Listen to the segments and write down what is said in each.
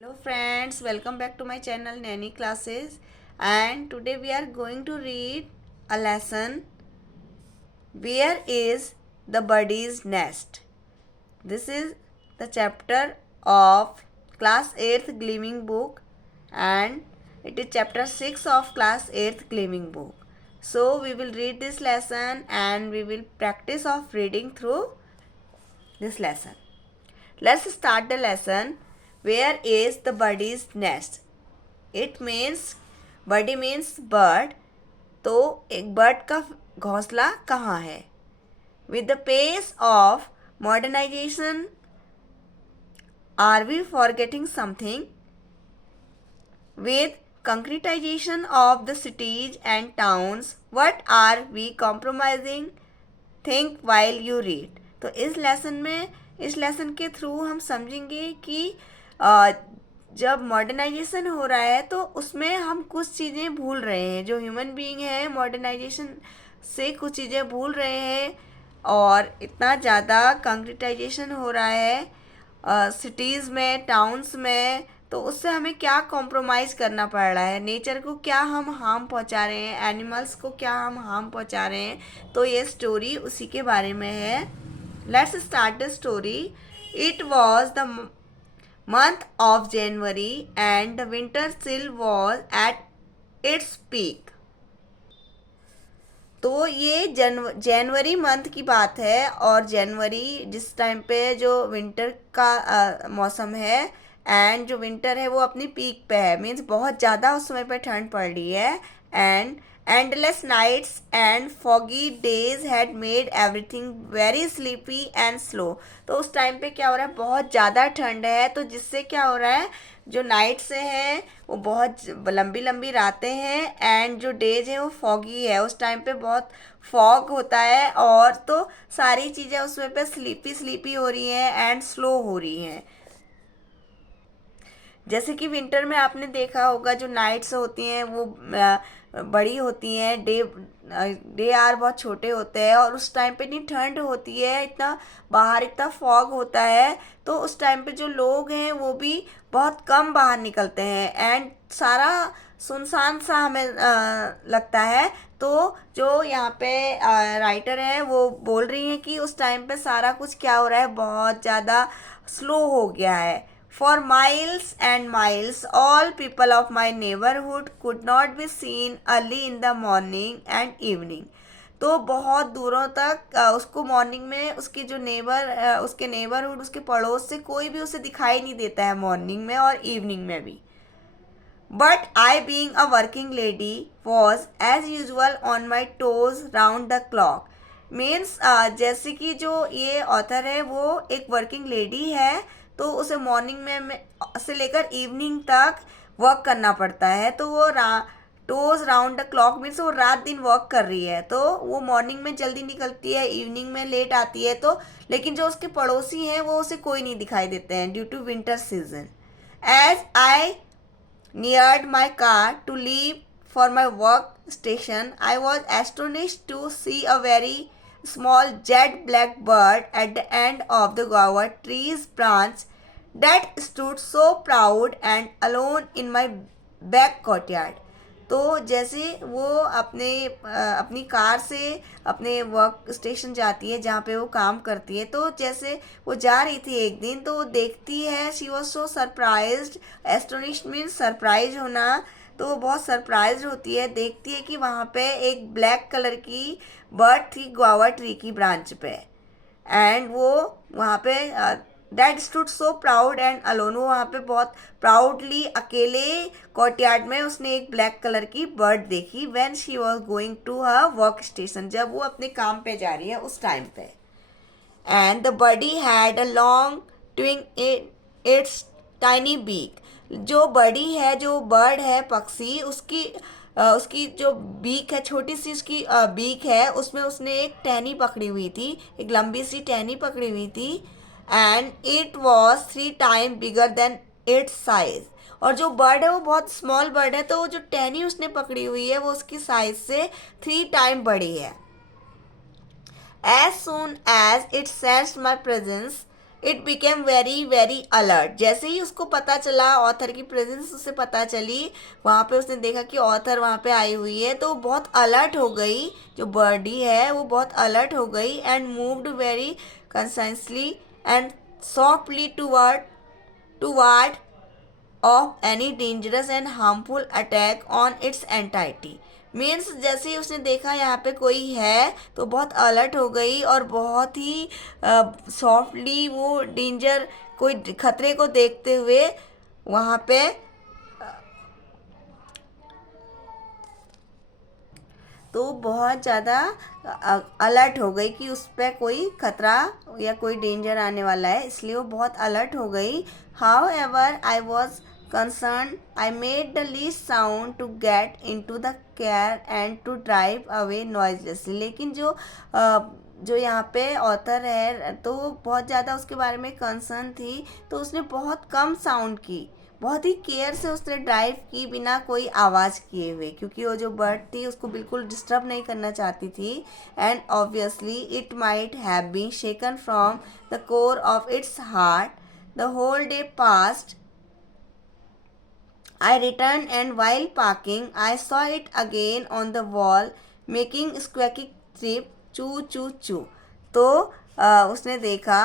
Hello friends, welcome back to my channel Nanny Classes, and today we are going to read a lesson, Where is the Bird's Nest? This is the chapter of class 8th Gleaming book, and it is chapter 6 of class 8th Gleaming book. So we will read this lesson and we will practice of reading through this lesson. Let's start the lesson. Where is the bird's nest? It means birdie means bird. तो एक bird का घोंसला कहाँ है? With the pace of modernisation are we forgetting something? With concretization of the cities and towns, what are we compromising? Think while you read. तो इस lesson के through हम समझेंगे कि जब मॉडर्नाइजेशन हो रहा है तो उसमें हम कुछ चीज़ें भूल रहे हैं. जो ह्यूमन बीइंग है मॉडर्नाइजेशन से कुछ चीज़ें भूल रहे हैं और इतना ज़्यादा कंक्रीटाइजेशन हो रहा है सिटीज़ में, टाउन्स में. तो उससे हमें क्या कॉम्प्रोमाइज़ करना पड़ रहा है? नेचर को क्या हम हार्म पहुंचा रहे हैं? एनिमल्स को क्या हम हार्म पहुंचा रहे हैं? तो ये स्टोरी उसी के बारे में है. Let's start the story. It was the month of January and the winter chill was at its peak. तो ये जनवरी मंथ की बात है और जनवरी जिस टाइम पे जो विंटर का मौसम है एंड जो विंटर है वो अपनी पीक पे है. मीन्स बहुत ज़्यादा उस समय पे ठंड पड़ रही है. And endless nights and foggy days had made everything very sleepy and slow. तो उस टाइम पे क्या हो रहा है? बहुत ज़्यादा ठंड है तो जिससे क्या हो रहा है, जो नाइट से हैं वो बहुत लंबी लंबी रातें हैं एंड जो डेज है वो फॉगी है. उस टाइम पे बहुत फॉग होता है और तो सारी चीज़ें उसमें पे स्लीपी स्लीपी हो रही हैं एंड स्लो हो रही हैं. जैसे कि विंटर में आपने देखा होगा जो नाइट्स होती हैं वो बड़ी होती हैं, डे आर बहुत छोटे होते हैं और उस टाइम पे इतनी ठंड होती है, इतना बाहर इतना फॉग होता है. तो उस टाइम पे जो लोग हैं वो भी बहुत कम बाहर निकलते हैं एंड सारा सुनसान सा हमें लगता है. तो जो यहाँ पे राइटर है वो बोल रही हैं कि उस टाइम पे सारा कुछ क्या हो रहा है, बहुत ज़्यादा स्लो हो गया है. For miles and miles, all people of my neighborhood could not be seen early in the morning and evening. तो बहुत दूरों तक उसको मॉर्निंग में उसके जो उसके नेबरहुड, उसके पड़ोस से कोई भी उसे दिखाई नहीं देता है मॉर्निंग में और इवनिंग में भी. But I, being a working lady, was as usual on my toes round the clock. Means जैसे कि जो ये ऑथर है वो एक वर्किंग लेडी है तो उसे मॉर्निंग में से लेकर इवनिंग तक वर्क करना पड़ता है. तो वो toes round the clock means वो रात दिन वर्क कर रही है. तो वो मॉर्निंग में जल्दी निकलती है, इवनिंग में लेट आती है. तो लेकिन जो उसके पड़ोसी हैं वो उसे कोई नहीं दिखाई देते हैं due to winter season. As I neared my car to leave for my work station, I was astonished to see a very small jet black bird at the end of the guava tree's branch that stood so proud and alone in my back courtyard. तो जैसे वो अपनी car से अपने work station जाती है जहाँ पे वो काम करती है. तो जैसे वो जा रही थी एक दिन तो वो देखती है, she was so surprised. Astonished means surprise होना. तो वो बहुत सरप्राइज होती है, देखती है कि वहाँ पे एक ब्लैक कलर की बर्ड थी गुआवा ट्री की ब्रांच पे. एंड वो वहाँ पे that stood so proud and alone. वो वहाँ पे बहुत प्राउडली अकेले कोर्टयार्ड में उसने एक ब्लैक कलर की बर्ड देखी. When she was going to her work station, जब वो अपने काम पे जा रही है उस टाइम पे. And the birdie had a long twig its tiny beak. जो बर्डी है, जो बर्ड है, पक्षी, उसकी जो बीक है, छोटी सी उसकी बीक है, उसमें उसने एक टहनी पकड़ी हुई थी, एक लंबी सी टहनी पकड़ी हुई थी. And it was 3 time bigger than it's size. और जो बर्ड है वो बहुत स्मॉल बर्ड है तो वो जो टहनी उसने पकड़ी हुई है वो उसकी साइज से 3 टाइम बड़ी है. As soon as it sensed my presence, it became very very alert. जैसे ही उसको पता चला, ऑथर की प्रेजेंस उसे पता चली, वहाँ पे उसने देखा कि ऑथर वहाँ पे आई हुई है, तो वो बहुत अलर्ट हो गई। जो बर्डी है वो बहुत अलर्ट हो गई and moved very concisely and softly toward of any dangerous and harmful attack on its entity. Means जैसे ही उसने देखा यहाँ पे कोई है तो बहुत अलर्ट हो गई और बहुत ही सॉफ्टली वो डेंजर, कोई खतरे को देखते हुए वहाँ पे तो बहुत ज़्यादा अलर्ट हो गई कि उस पर कोई खतरा या कोई डेंजर आने वाला है, इसलिए वो बहुत अलर्ट हो गई। However I was concern I made the least sound to get into the care and to drive away noiselessly. लेकिन जो यहाँ पे ऑथर है तो वो बहुत ज़्यादा उसके बारे में कंसर्न थी, तो उसने बहुत कम साउंड की, बहुत ही केयर से उसने ड्राइव की बिना कोई आवाज़ किए हुए, क्योंकि वो जो बर्ड थी उसको बिल्कुल डिस्टर्ब नहीं करना चाहती थी। And obviously it might have been shaken from the core of its heart. The whole day passed I returned, and while parking, I saw it again on the wall, making squeaky trip, चू चू चू। तो उसने देखा,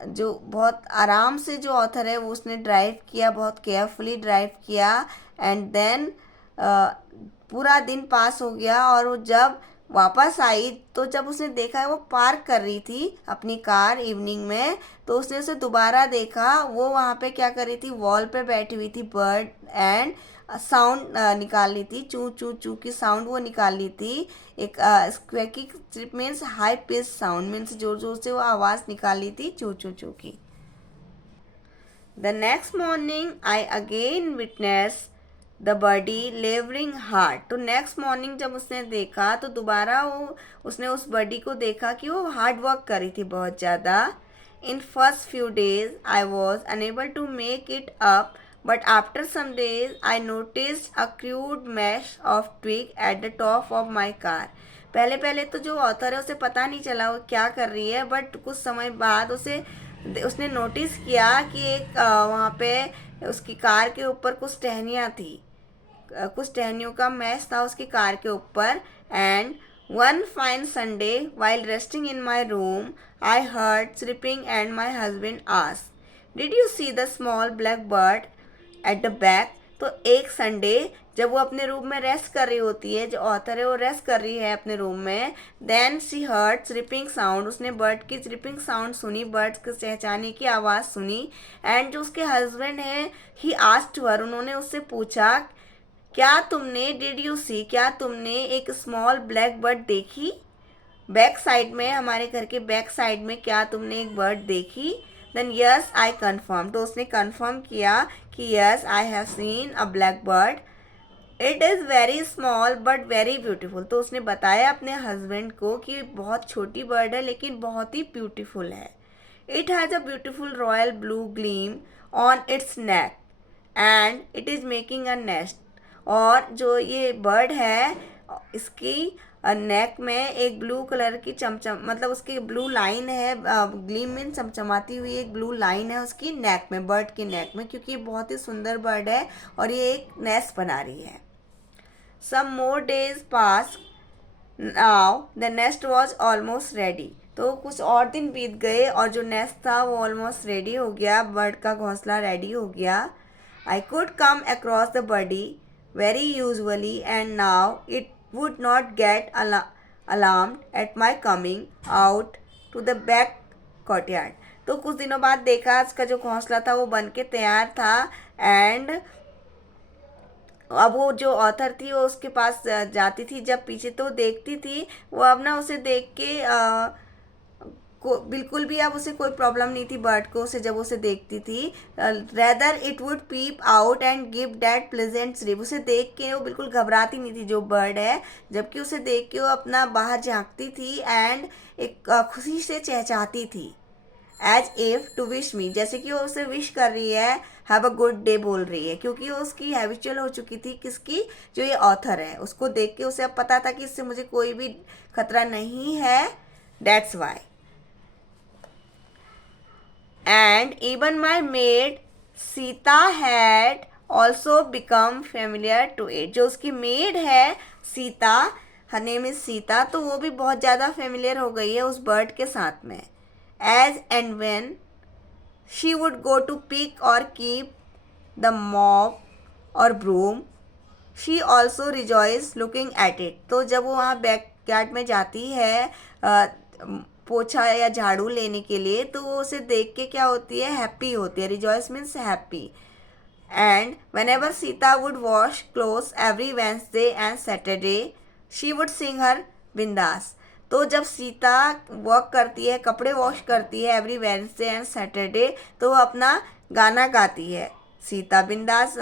जो बहुत आराम से जो ऑथर है वो उसने ड्राइव किया, बहुत केयरफुली ड्राइव किया। एंड देन पूरा दिन पास हो गया और वो जब वापस आई तो जब उसने देखा वो पार्क कर रही थी अपनी कार इवनिंग में, तो उसने उसे दोबारा देखा, वो वहाँ पे क्या कर रही थी, वॉल पे बैठी हुई थी बर्ड एंड साउंड निकाल ली थी, चू चू चू की साउंड वो निकाल ली थी। एक squeaky means high pitch sound, means जोर जोर से वो आवाज़ निकाल ली थी चू चू चू की। The next morning I again witness the birdie labouring hard. तो नेक्स्ट मॉर्निंग जब उसने देखा तो दोबारा उसने उस बर्डी को देखा कि वो हार्ड वर्क कर रही थी बहुत ज़्यादा। In first few days I was unable to make it up, but after some days I noticed a crude mesh of twig at the top of my car. पहले पहले तो जो ऑथर है उसे पता नहीं चला वो क्या कर रही है, बट कुछ समय बाद उसने नोटिस किया कि एक वहाँ पे उसकी कार के ऊपर कुछ टहनियाँ थी, कुछ टहनियों का मैच था उसकी कार के ऊपर। And one fine Sunday while resting in my room I heard sleeping and my husband asked, did you see the small black bird at the back. तो एक संडे जब वो अपने रूम में रेस्ट कर रही होती है, जो ऑथर है वो रेस्ट कर रही है अपने रूम में, then she heard sleeping sound, उसने बर्ड की स्लीपिंग साउंड सुनी, बर्ड्स के चहचहाने की आवाज़ सुनी। एंड जो उसके हस्बैंड है ही आस्क्ड हर, उन्होंने उससे पूछा, क्या तुमने डिड यू सी, क्या तुमने एक स्मॉल ब्लैक बर्ड देखी, बैक साइड में, हमारे घर के बैक साइड में क्या तुमने एक बर्ड देखी। देन यस आई कन्फर्म, तो उसने कन्फर्म किया कि yes I have seen a black bird, it is very small but very beautiful. तो उसने बताया अपने हस्बैंड को कि बहुत छोटी बर्ड है लेकिन बहुत ही ब्यूटीफुल है। It has a beautiful royal blue gleam on it's neck and it is making a nest. और जो ये बर्ड है इसकी नेक में एक ब्लू कलर की चमचम, मतलब उसकी ब्लू लाइन है, ग्लीम में चमचमाती हुई एक ब्लू लाइन है उसकी नेक में, बर्ड की नेक में, क्योंकि ये बहुत ही सुंदर बर्ड है और ये एक नेस्ट बना रही है। Some more days pass, now the nest was almost ready. तो कुछ और दिन बीत गए और जो नेस्ट था वो ऑलमोस्ट रेडी हो गया, बर्ड का घोंसला रेडी हो गया। I could come across the birdie very usually and now it would not get alarmed at my coming out to the back courtyard। तो कुछ दिनों बाद देखा इसका जो घोंसला था वो बन के तैयार था। एंड अब वो जो ऑथर थी वो उसके पास जाती थी जब पीछे, तो देखती थी वो, अब ना उसे देख के को बिल्कुल भी अब उसे कोई प्रॉब्लम नहीं थी बर्ड को, उसे जब उसे देखती थी, rather it would peep out and give that pleasant sleep. उसे देख के वो बिल्कुल घबराती नहीं थी जो बर्ड है, जबकि उसे देख के वो अपना बाहर झांकती थी एंड एक खुशी से चहचहाती थी, as if to wish me, जैसे कि वो उसे विश कर रही है, हैव अ गुड डे बोल रही है, क्योंकि वो उसकी हैबिचुअल हो चुकी थी किसकी, जो ये ऑथर है, उसको देख के उसे अब पता था कि इससे मुझे कोई भी खतरा नहीं है, that's why. and even my maid Sita had also become familiar to it. जो उसकी मेड है Sita, her name is Sita, तो वो भी बहुत ज़्यादा फेमिलियर हो गई है उस बर्ड के साथ में. As and when she would go to pick or keep the mop or broom, she also rejoiced looking at it. तो जब वो वहाँ बैकयार्ड में जाती है पोछा या झाड़ू लेने के लिए, तो वो उसे देख के क्या होती है, हैप्पी होती है. Rejoice means happy. And whenever Sita would wash clothes every Wednesday and Saturday she would sing her bindaas. तो जब सीता वर्क करती है, कपड़े वॉश करती है एवरी वेंसडे एंड सैटरडे, तो वो अपना गाना गाती है सीता बिंदास.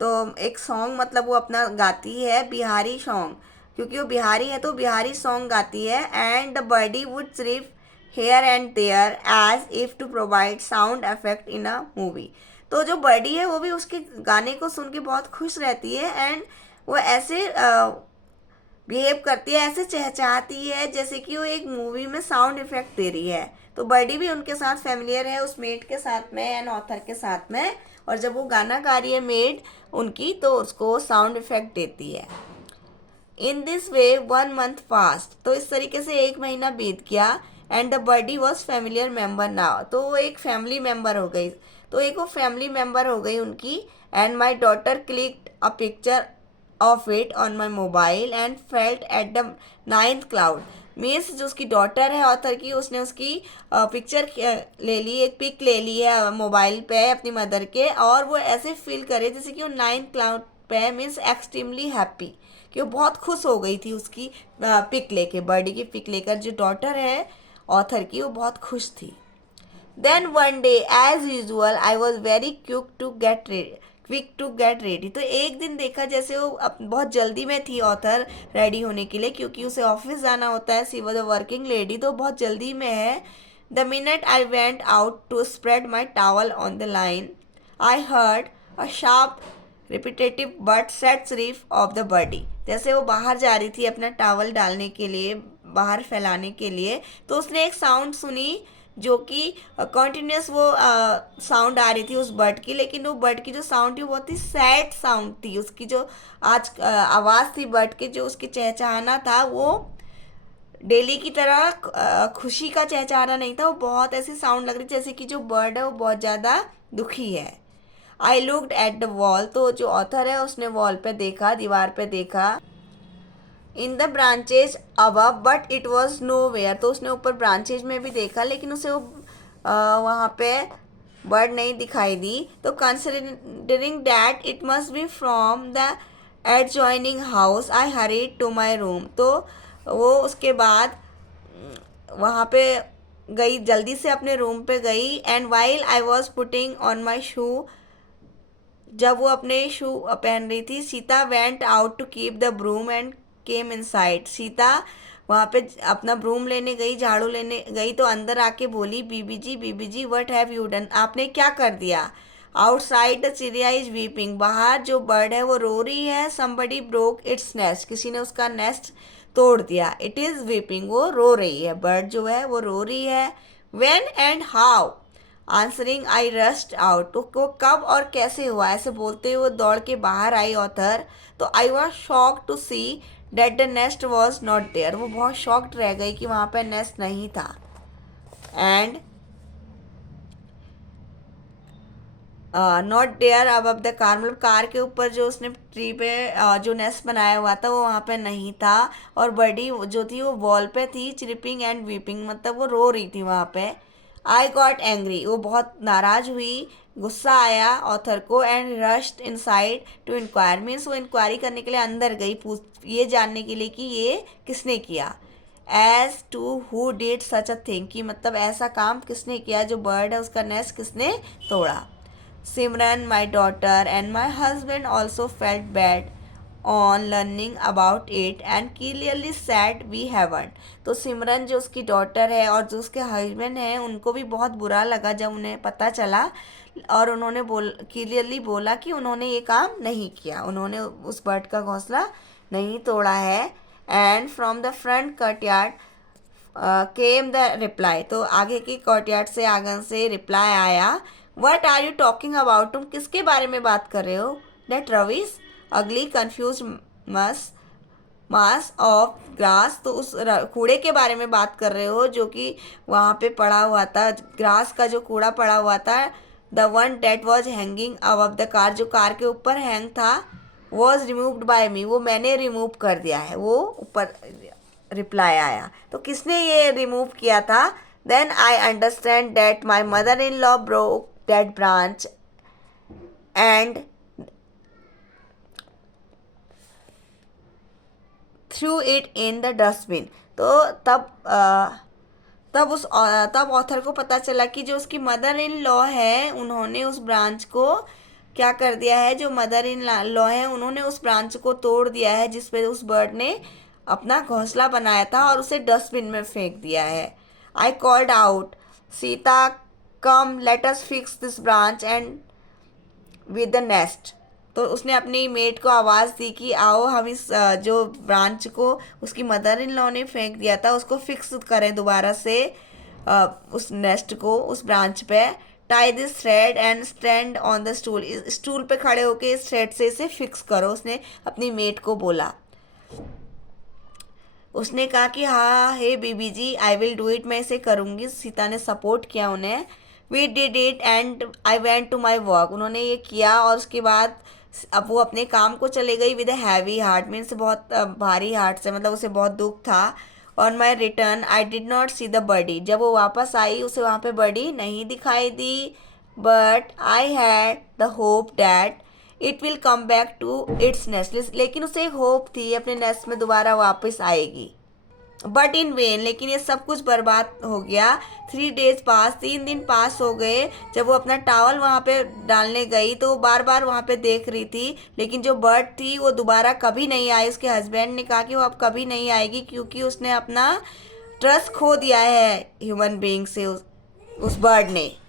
तो एक सॉन्ग मतलब वो अपना गाती है बिहारी सॉन्ग, क्योंकि वो बिहारी है तो बिहारी सॉन्ग गाती है. एंड द बर्डी वुड सिर्फ here and there as if to provide sound effect in a movie. तो जो बर्डी है वो भी उसके गाने को सुन के बहुत खुश रहती है एंड वो ऐसे बिहेव करती है, ऐसे चहचहाती है जैसे कि वो एक मूवी में साउंड इफेक्ट दे रही है. तो बर्डी भी उनके साथ फेमिलियर है, उस मेड के साथ में एंड ऑथर के साथ में. और जब वो गाना गा रही है मेड उनकी, तो उसको साउंड इफेक्ट देती है. In this way 1 month passed. तो इस तरीके से 1 महीना बीत गया. And the birdie was familiar member now. तो वो एक फैमिली मेम्बर हो गई. तो एक वो फैमिली मेम्बर हो गई उनकी. And my daughter clicked a picture of it on my mobile and felt at the 9th cloud. Means जो उसकी डॉटर है ऑथर की, उसने उसकी पिक्चर ले ली, एक पिक ले ली है मोबाइल पे अपनी मदर के, और वो ऐसे फील करे जैसे कि वो 9th क्लाउड पे. मीन्स एक्सट्रीमली हैप्पी, कि वो बहुत खुश हो गई थी उसकी पिक लेके, बर्डी की पिक लेकर. जो डॉटर है ऑथर की वो बहुत खुश थी. Then one day as usual I was very quick to get ready. तो एक दिन देखा जैसे वो बहुत जल्दी में थी ऑथर रेडी होने के लिए, क्योंकि उसे ऑफिस जाना होता है. She was a working lady, तो बहुत जल्दी में है. The minute I went out to spread my towel on the line, I heard a sharp repetitive but sad शरीफ ऑफ द बर्डी. जैसे वो बाहर जा रही थी अपना टावल डालने के लिए, बाहर फैलाने के लिए, तो उसने एक साउंड सुनी जो कि कॉन्टिन्यूस वो साउंड आ रही थी उस बर्ड की. लेकिन वो बर्ड की जो साउंड थी वो बहुत ही सैड साउंड थी. उसकी जो आज आवाज़ थी बर्ड की, जो उसकी चहचहाना था, वो डेली की तरह खुशी का चहचहाना नहीं था. वो बहुत ऐसी साउंड लग रही थी जैसे कि जो बर्ड है वो बहुत ज़्यादा दुखी है. I looked at the wall. तो जो ऑथर है उसने वॉल पे देखा, दीवार पे देखा. In the branches above but it was nowhere. तो उसने ऊपर ब्रांचेज में भी देखा, लेकिन उसे वो वहाँ पे बर्ड नहीं दिखाई दी. तो considering that it must be from the adjoining house I hurried to my room. तो वो उसके बाद वहाँ पे गई, जल्दी से अपने रूम पे गई. And while I was putting on my shoe. जब वो अपने शू पहन रही थी, Sita went out to keep the broom and came inside. Sita वहाँ पे अपना ब्रूम लेने गई, झाड़ू लेने गई, तो अंदर आके बोली, बीबी जी व्हाट हैव यू डन. आपने क्या कर दिया. आउटसाइड द चिड़िया इज वीपिंग. बाहर जो बर्ड है वो रो रही है. Somebody broke its nest. किसी ने उसका नेस्ट तोड़ दिया. It is weeping. वो रो रही है, बर्ड जो है वो रो रही है. When and how. Answering I rushed out. तो वो कब और कैसे हुआ, ऐसे बोलते हुए दौड़ के बाहर आई ऑथर. तो I was shock to see that the nest was not there. वो बहुत शॉक्ड रह गई कि वहाँ पे नेस्ट नहीं था. And not there above the car. मतलब कार के ऊपर जो उसने ट्री पे जो नेस्ट बनाया हुआ था वो वहाँ पे नहीं था. और बर्डी जो थी वो वॉल पे थी, चिरिपिंग एंड वीपिंग, मतलब वो रो रही थी वहाँ पे. I got angry. वो बहुत नाराज हुई, गुस्सा आया ऑथर को. And rushed inside to inquire. Means वो इंक्वायरी करने के लिए अंदर गई, ये जानने के लिए कि ये किसने किया. As to who did such a thing, कि मतलब ऐसा काम किसने किया, जो बर्ड है उसका नेस्ट किसने तोड़ा. Simran my daughter and my husband also felt bad on learning about it and clearly said we haven't. तो सिमरन जो उसकी डॉटर है और जो उसके हस्बैंड हैं, उनको भी बहुत बुरा लगा जब उन्हें पता चला. और उन्होंने क्लियरली बोला कि उन्होंने ये काम नहीं किया, उन्होंने उस बर्ड का घोंसला नहीं तोड़ा है. And from the front courtyard came the reply, तो आगे की कोर्टयार्ड से आंगन से रिप्लाई आया, what are you talking about, तुम किसके बारे में बात कर रहे हो, दैट रविश अगली कन्फ्यूज मस मास ऑफ ग्रास, तो उस कूड़े के बारे में बात कर रहे हो जो कि वहाँ पे पड़ा हुआ था, ग्रास का जो कूड़ा पड़ा हुआ था, the one that was hanging above the car, जो कार के ऊपर हैंग था, वॉज रिमूव्ड बाय मी, वो मैंने रिमूव कर दिया है, वो ऊपर रिप्लाई आया। तो किसने ये रिमूव किया था, then I understand that my mother in law broke that branch and threw it in the dustbin. तो तब ऑथर को पता चला कि जो उसकी मदर इन लॉ है उन्होंने उस ब्रांच को क्या कर दिया है, जो मदर इन लॉ है उन्होंने उस ब्रांच को तोड़ दिया है जिस पे उस बर्ड ने अपना घोंसला बनाया था और उसे डस्टबिन में फेंक दिया है। I called out, Sita come let us fix this branch and with the nest, तो उसने अपनी मेट को आवाज़ दी कि आओ हम इस जो ब्रांच को उसकी मदर इन लॉ ने फेंक दिया था उसको फिक्स करें दोबारा से, उस नेस्ट को उस ब्रांच पे, tie this thread and stand on the stool, इस स्टूल पे खड़े होके इस थ्रेड से इसे फिक्स करो, उसने अपनी मेट को बोला। उसने कहा कि हाँ हे Bibi ji I will do it, मैं इसे करूँगी, सीता ने सपोर्ट किया उन्हें। We did it and I went to my work, उन्होंने ये किया और उसके बाद अब वो अपने काम को चले गई with a heavy heart, means बहुत भारी हार्ट से, मतलब उसे बहुत दुख था। On my return I did not see the birdie, जब वो वापस आई उसे वहाँ पे बर्डी नहीं दिखाई दी, but I had the hope that it will come back to its nest, लेकिन उसे एक होप थी अपने नेस्ट में दोबारा वापस आएगी, बट इन वेन, लेकिन ये सब कुछ बर्बाद हो गया। 3 days पास, 3 दिन पास हो गए, जब वो अपना टावल वहाँ पे डालने गई तो वो बार बार वहाँ पे देख रही थी, लेकिन जो बर्ड थी वो दोबारा कभी नहीं आई। उसके हस्बैंड ने कहा कि वो अब कभी नहीं आएगी क्योंकि उसने अपना ट्रस्ट खो दिया है ह्यूमन बीइंग से, उस बर्ड ने।